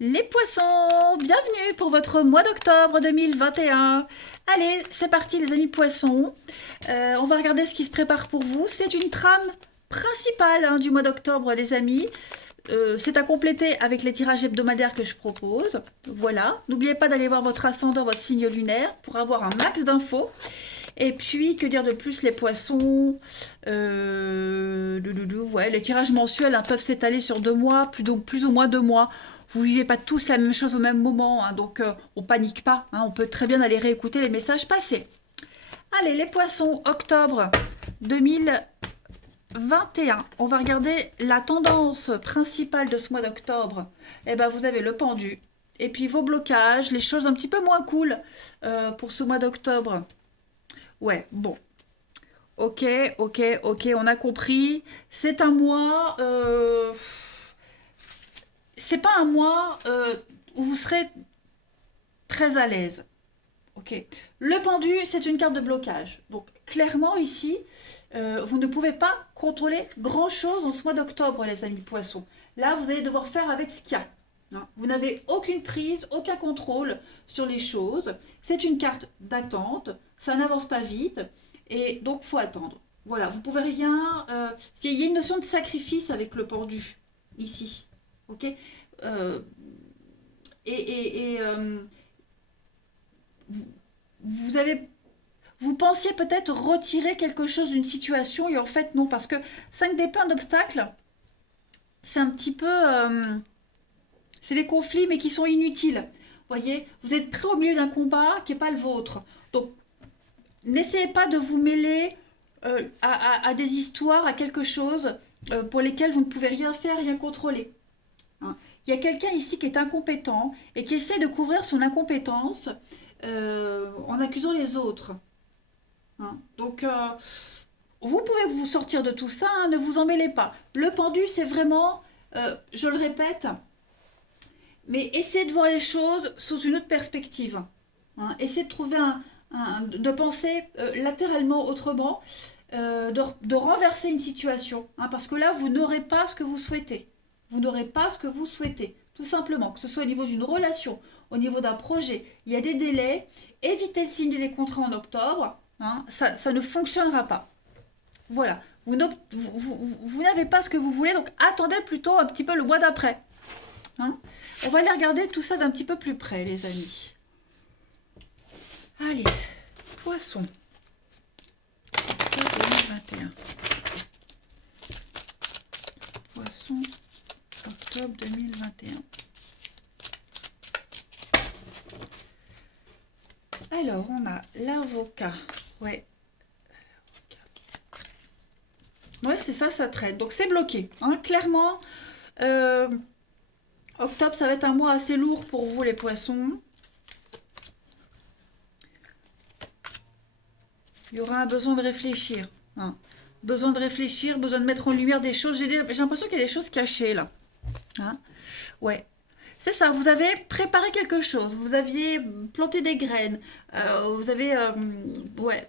Les poissons, bienvenue pour votre mois d'octobre 2021. Allez, c'est parti les amis poissons. On va regarder ce qui se prépare pour vous. C'est une trame principale du mois d'octobre les amis. C'est à compléter avec les tirages hebdomadaires que je propose. Voilà, n'oubliez pas d'aller voir votre ascendant, votre signe lunaire pour avoir un max d'infos. Et puis, que dire de plus, les poissons, ouais, les tirages mensuels peuvent s'étaler sur 2 mois, plus ou moins 2 mois. Vous vivez pas tous la même chose au même moment, donc on panique pas. On peut très bien aller réécouter les messages passés. Allez, les poissons, octobre 2021. On va regarder la tendance principale de ce mois d'octobre. Eh ben, vous avez le pendu. Et puis vos blocages, les choses un petit peu moins cool pour ce mois d'octobre. Ouais, bon. Ok, ok, on a compris. C'est un mois. C'est pas un mois où vous serez très à l'aise. Ok. Le pendu, c'est une carte de blocage. Donc, clairement, ici, vous ne pouvez pas contrôler grand-chose en ce mois d'octobre, les amis poissons. Là, vous allez devoir faire avec ce qu'il y a. Vous n'avez aucune prise, aucun contrôle sur les choses. C'est une carte d'attente. Ça n'avance pas vite. Et donc, faut attendre. Voilà, vous pouvez rien. Il y a une notion de sacrifice avec le pendu, ici. Ok. Euh, et vous, vous avez vous pensiez peut-être retirer quelque chose d'une situation et en fait non, parce que 5 d'épée en obstacle, c'est un petit peu... c'est des conflits mais qui sont inutiles. Vous voyez, vous êtes pris au milieu d'un combat qui n'est pas le vôtre. Donc, n'essayez pas de vous mêler à des histoires, à quelque chose pour lesquelles vous ne pouvez rien faire, rien contrôler. Hein. Il y a quelqu'un ici qui est incompétent et qui essaie de couvrir son incompétence en accusant les autres. Donc, vous pouvez vous sortir de tout ça, ne vous en mêlez pas. Le pendu, c'est vraiment, je le répète, mais essayez de voir les choses sous une autre perspective. Essayez de trouver de penser latéralement autrement, de renverser une situation. Parce que là, vous n'aurez pas ce que vous souhaitez. Vous n'aurez pas ce que vous souhaitez. Tout simplement, que ce soit au niveau d'une relation, au niveau d'un projet, il y a des délais. Évitez de signer les contrats en octobre. Ça ne fonctionnera pas. Voilà. Vous n'avez pas ce que vous voulez, donc attendez plutôt un petit peu le mois d'après. On va aller regarder tout ça d'un petit peu plus près, les amis. Allez, poisson. 2021. Poisson, octobre 2021. Alors, on a l'avocat. Ouais. Ouais, c'est ça, ça traîne. Donc, c'est bloqué. Clairement, octobre, ça va être un mois assez lourd pour vous, les poissons. Il y aura un besoin de réfléchir. Besoin de réfléchir, besoin de mettre en lumière des choses. J'ai l'impression qu'il y a des choses cachées, là. Ouais. C'est ça, vous avez préparé quelque chose, vous aviez planté des graines, vous avez... ouais.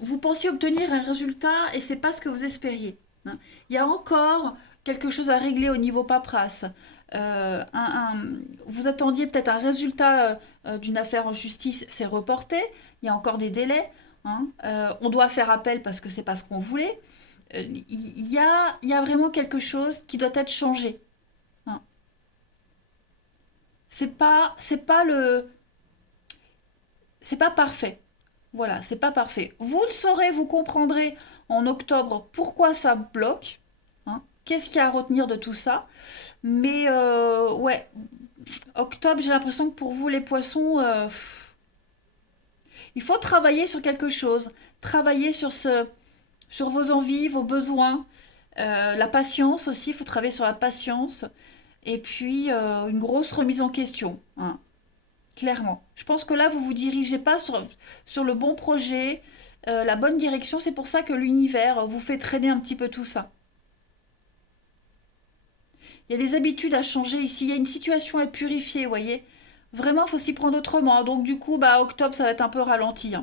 Vous pensiez obtenir un résultat et c'est pas ce que vous espériez. Il y a encore quelque chose à régler au niveau paperasse. Vous attendiez peut-être un résultat d'une affaire en justice, c'est reporté. Il y a encore des délais. On doit faire appel parce que c'est pas ce qu'on voulait. Il y a vraiment quelque chose qui doit être changé. Hein. C'est pas parfait. Voilà, c'est pas parfait. Vous le saurez, vous comprendrez en octobre pourquoi ça bloque. Qu'est-ce qu'il y a à retenir de tout ça. Mais ouais, octobre, j'ai l'impression que pour vous les poissons, il faut travailler sur quelque chose. Travailler sur vos envies, vos besoins. La patience aussi, il faut travailler sur la patience. Et puis une grosse remise en question. Clairement. Je pense que là, vous vous dirigez pas sur le bon projet, la bonne direction. C'est pour ça que l'univers vous fait traîner un petit peu tout ça. Il y a des habitudes à changer ici. Il y a une situation à purifier, vous voyez. Vraiment, il faut s'y prendre autrement. Donc, du coup, octobre, ça va être un peu ralenti.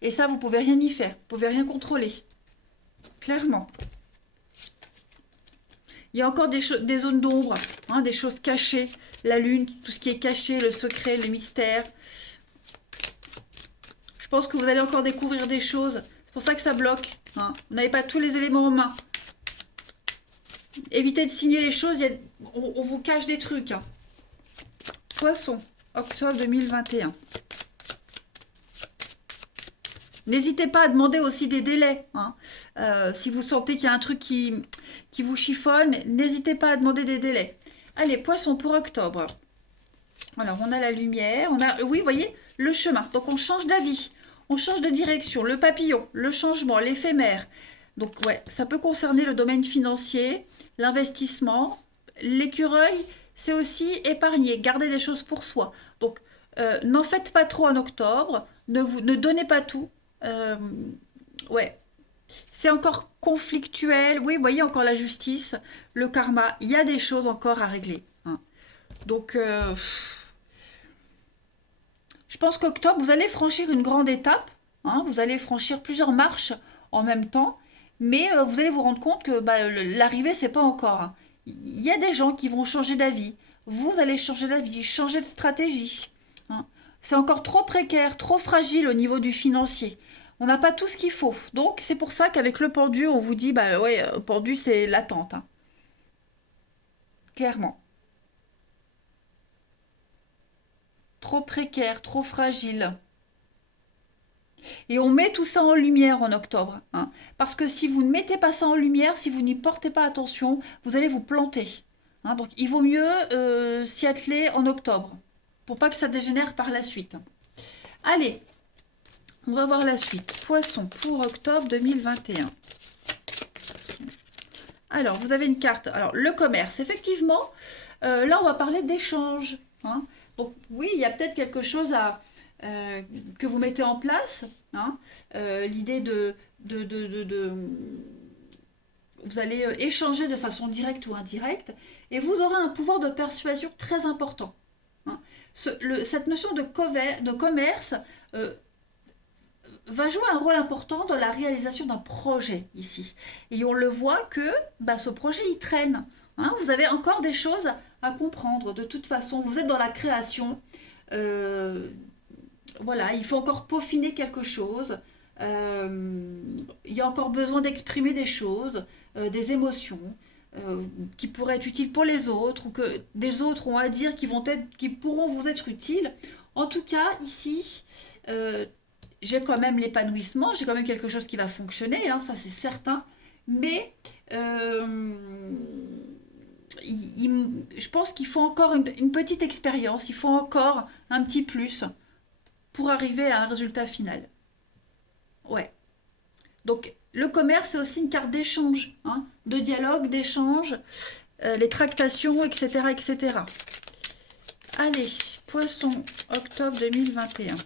Et ça, vous pouvez rien y faire. Vous pouvez rien contrôler. Clairement. Il y a encore des zones d'ombre, hein, des choses cachées. La lune, tout ce qui est caché, le secret, le mystère. Je pense que vous allez encore découvrir des choses. C'est pour ça que ça bloque. Hein. Vous n'avez pas tous les éléments en main. Évitez de signer les choses, on vous cache des trucs. Hein. Poisson, octobre 2021. N'hésitez pas à demander aussi des délais. Hein. Si vous sentez qu'il y a un truc qui vous chiffonne, n'hésitez pas à demander des délais. Allez, poisson pour octobre. Alors, on a la lumière, oui, vous voyez, le chemin. Donc, on change d'avis, on change de direction, le papillon, le changement, l'éphémère. Donc, ouais, ça peut concerner le domaine financier, l'investissement. L'écureuil, c'est aussi épargner, garder des choses pour soi. Donc, n'en faites pas trop en octobre, ne donnez pas tout. Ouais, c'est encore conflictuel. Oui, vous voyez encore la justice, le karma. Il y a des choses encore à régler. Hein. Donc, je pense qu'octobre, vous allez franchir une grande étape. Hein, vous allez franchir plusieurs marches en même temps. Mais vous allez vous rendre compte que l'arrivée, c'est pas encore. Hein. Il y a des gens qui vont changer d'avis. Vous allez changer d'avis, changer de stratégie. Hein. C'est encore trop précaire, trop fragile au niveau du financier. On n'a pas tout ce qu'il faut. Donc, c'est pour ça qu'avec le pendu, on vous dit, bah ouais, pendu, c'est l'attente. Hein. Clairement. Trop précaire, trop fragile. Et on met tout ça en lumière en octobre. Hein. Parce que si vous ne mettez pas ça en lumière, si vous n'y portez pas attention, vous allez vous planter. Hein. Donc, il vaut mieux s'y atteler en octobre. Pour pas que ça dégénère par la suite. Allez, on va voir la suite. Poisson pour octobre 2021. Alors, vous avez une carte. Alors, le commerce, effectivement, là, on va parler d'échange. Hein. Donc, oui, il y a peut-être quelque chose que vous mettez en place. Hein. L'idée vous allez échanger de façon directe ou indirecte. Et vous aurez un pouvoir de persuasion très important. Hein. Cette notion de commerce va jouer un rôle important dans la réalisation d'un projet ici. Et on le voit que ce projet, il traîne. Hein, vous avez encore des choses à comprendre. De toute façon, vous êtes dans la création. Voilà, il faut encore peaufiner quelque chose. Il y a encore besoin d'exprimer des choses, des émotions qui pourraient être utiles pour les autres ou que des autres ont à dire qui pourront vous être utiles. En tout cas, ici, j'ai quand même l'épanouissement, j'ai quand même quelque chose qui va fonctionner, hein, ça c'est certain, mais je pense qu'il faut encore une petite expérience, il faut encore un petit plus pour arriver à un résultat final. Ouais. Donc le commerce c'est aussi une carte d'échange, hein, de dialogue, d'échange, les tractations, etc., etc. Allez, poisson, octobre 2021.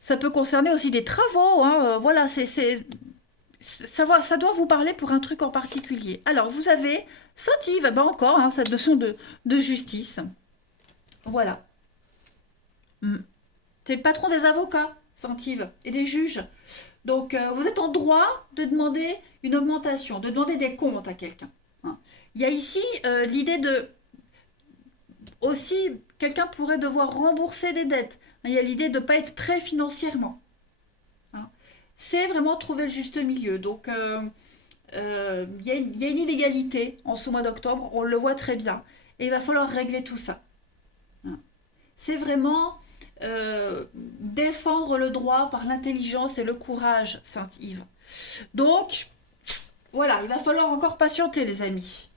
Ça peut concerner aussi des travaux. Hein, voilà, ça doit vous parler pour un truc en particulier. Alors, vous avez Saint-Yves, encore, hein, cette notion de justice. Voilà. C'est le patron des avocats, Saint-Yves, et des juges. Donc, vous êtes en droit de demander une augmentation, de demander des comptes à quelqu'un. Hein. Il y a ici l'idée de... Aussi, quelqu'un pourrait devoir rembourser des dettes. Il y a l'idée de ne pas être prêt financièrement. Hein. C'est vraiment trouver le juste milieu. Donc, il y a une inégalité en ce mois d'octobre, on le voit très bien. Et il va falloir régler tout ça. Hein. C'est vraiment défendre le droit par l'intelligence et le courage, Saint-Yves. Donc, voilà, il va falloir encore patienter, les amis.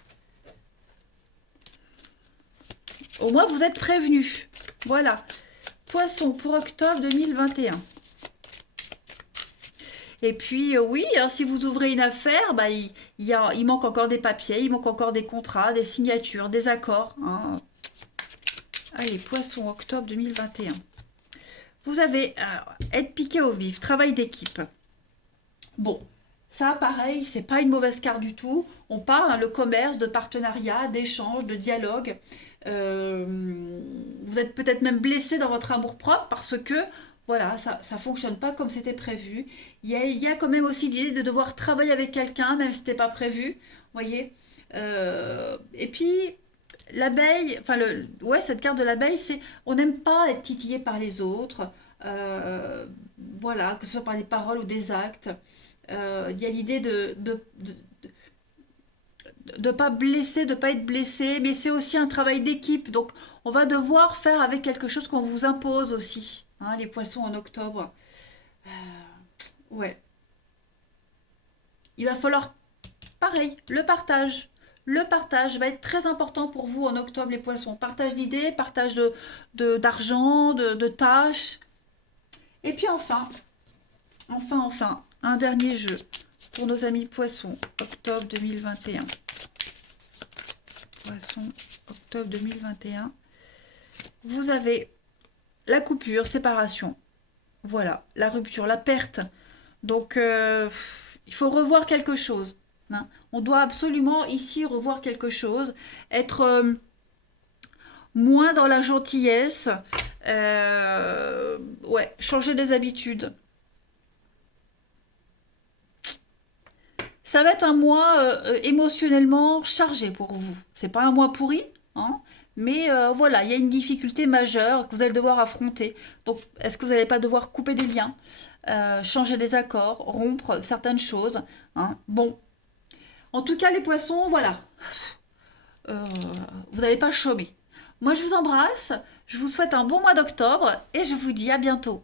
Au moins, vous êtes prévenus. Voilà. Poisson pour octobre 2021. Et puis, oui, hein, si vous ouvrez une affaire, il manque encore des papiers, il manque encore des contrats, des signatures, des accords. Hein. Allez, poisson, octobre 2021. Vous avez être piqué au vif, travail d'équipe. Bon, ça, pareil, c'est pas une mauvaise carte du tout. On parle, hein, le commerce, de partenariat, d'échange, de dialogue. Vous êtes peut-être même blessé dans votre amour-propre parce que voilà, ça fonctionne pas comme c'était prévu. Il y a quand même aussi l'idée de devoir travailler avec quelqu'un, même si c'était pas prévu. Vous voyez? Et puis, l'abeille, enfin, ouais, cette carte de l'abeille, c'est on n'aime pas être titillé par les autres. Euh, voilà, que ce soit par des paroles ou des actes. Il y a l'idée de pas blesser, de pas être blessé, mais c'est aussi un travail d'équipe. Donc, on va devoir faire avec quelque chose qu'on vous impose aussi. Hein, les poissons en octobre. Ouais. Il va falloir, pareil, le partage. Le partage va être très important pour vous en octobre, les poissons. Partage d'idées, partage d'argent, de tâches. Et puis enfin, un dernier jeu pour nos amis poissons, octobre 2021. Poisson, octobre 2021. Vous avez la coupure, séparation. Voilà, la rupture, la perte. Donc, il faut revoir quelque chose. Hein. On doit absolument ici revoir quelque chose, être moins dans la gentillesse, ouais, changer des habitudes. Ça va être un mois émotionnellement chargé pour vous. C'est pas un mois pourri, hein, mais voilà, il y a une difficulté majeure que vous allez devoir affronter. Donc, est-ce que vous n'allez pas devoir couper des liens, changer des accords, rompre certaines choses, hein. Bon, en tout cas, les poissons, voilà, euh, vous n'allez pas chômer. Moi, je vous embrasse, je vous souhaite un bon mois d'octobre et je vous dis à bientôt.